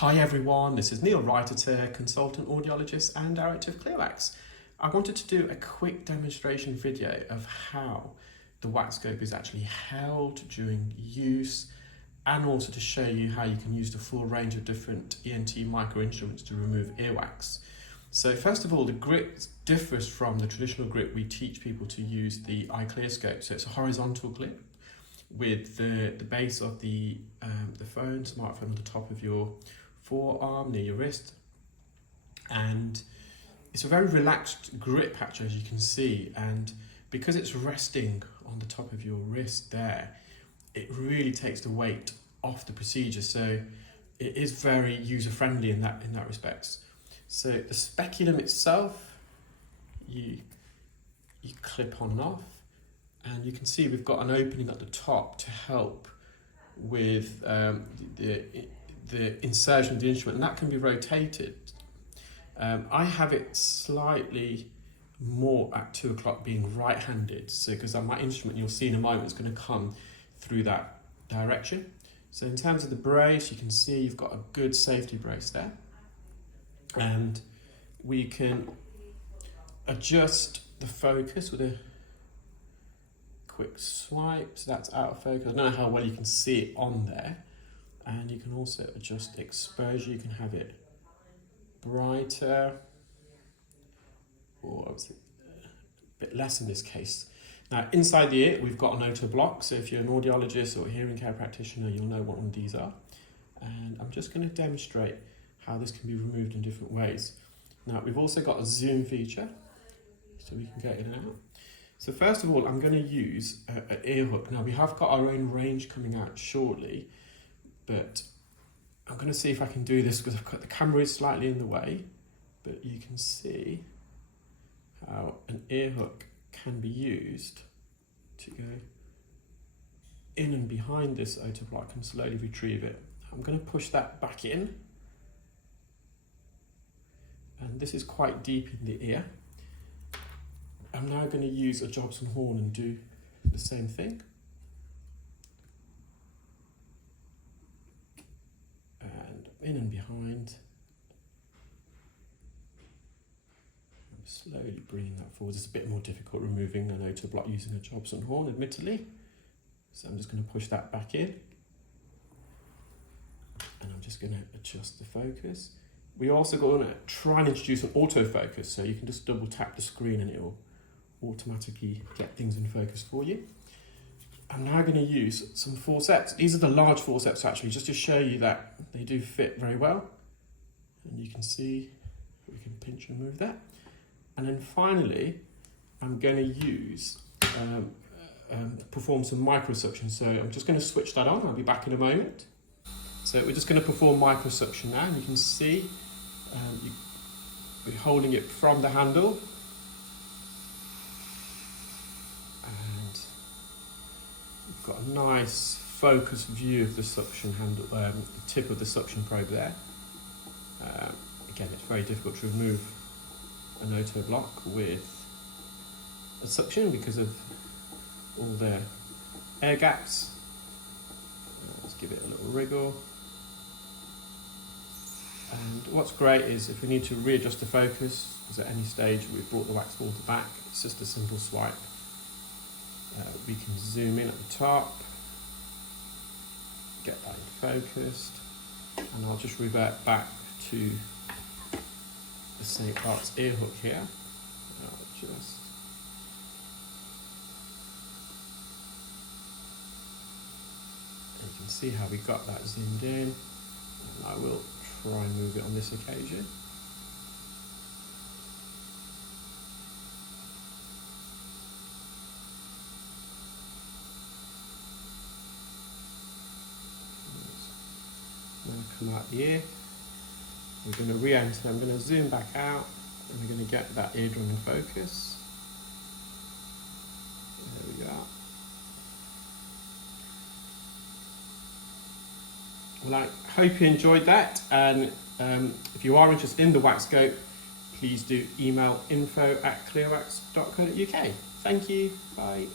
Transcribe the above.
Hi everyone, this is Neil Wrighter, consultant audiologist and director of Clearwax. I wanted to do a quick demonstration video of how the WAXscope is actually held during use, and also to show you how you can use the full range of different ENT micro instruments to remove earwax. So first of all, the grip differs from the traditional grip we teach people to use, the Clearwax. So it's a horizontal grip with the base of the smartphone on the top of your forearm near your wrist, and it's a very relaxed grip actually, as you can see, and because it's resting on the top of your wrist there, it really takes the weight off the procedure, so it is very user-friendly in that respect. So the speculum itself, you clip on and off, and you can see we've got an opening at the top to help with the insertion of the instrument, and that can be rotated. I have it slightly more at 2 o'clock being right-handed, so because my instrument, you'll see in a moment, is going to come through that direction. So in terms of the brace, you can see you've got a good safety brace there, and we can adjust the focus with a quick swipe, so that's out of focus. I don't know how well you can see it on there, and you can also adjust the exposure. You can have it brighter or a bit less in this case. Now inside the ear we've got an auto block, so if you're an audiologist or a hearing care practitioner, you'll know what one of these are, and I'm just going to demonstrate how this can be removed in different ways. Now we've also got a zoom feature, so we can get in and out. So first of all, I'm going to use an ear hook. Now we have got our own range coming out shortly, but I'm going to see if I can do this because the camera is slightly in the way, but you can see how an ear hook can be used to go in and behind this auto block and slowly retrieve it. I'm going to push that back in, and this is quite deep in the ear. I'm now going to use a Jobson horn and do the same thing. And in and behind. I'm slowly bringing that forward. It's a bit more difficult removing an auto block using a Jobson horn, admittedly. So I'm just going to push that back in. And I'm just going to adjust the focus. We also going to try and introduce an autofocus, so you can just double tap the screen and it will automatically get things in focus for you. I'm now going to use some forceps. These are the large forceps actually, just to show you that they do fit very well. And you can see we can pinch and move that. And then finally, I'm going to use perform some microsuction. So I'm just going to switch that on. I'll be back in a moment. So we're just going to perform microsuction now, and you can see we're holding it from the handle. Got a nice focused view of the suction handle, the tip of the suction probe there. Again, it's very difficult to remove an auto block with a suction because of all the air gaps. Let's give it a little wriggle. And what's great is if we need to readjust the focus, because at any stage we've brought the wax water back, it's just a simple swipe. We can zoom in at the top, get that focused, and I'll just revert back to the St. Arts ear hook here. I'll just you can see how we got that zoomed in, and I will try and move it on this occasion. Come out the ear, we're going to re-enter. I'm going to zoom back out, and we're going to get that eardrum in focus. There we are. Well, I hope you enjoyed that, and if you are interested in the WAXscope, please do email info@clearwax.co.uk. Thank you, bye.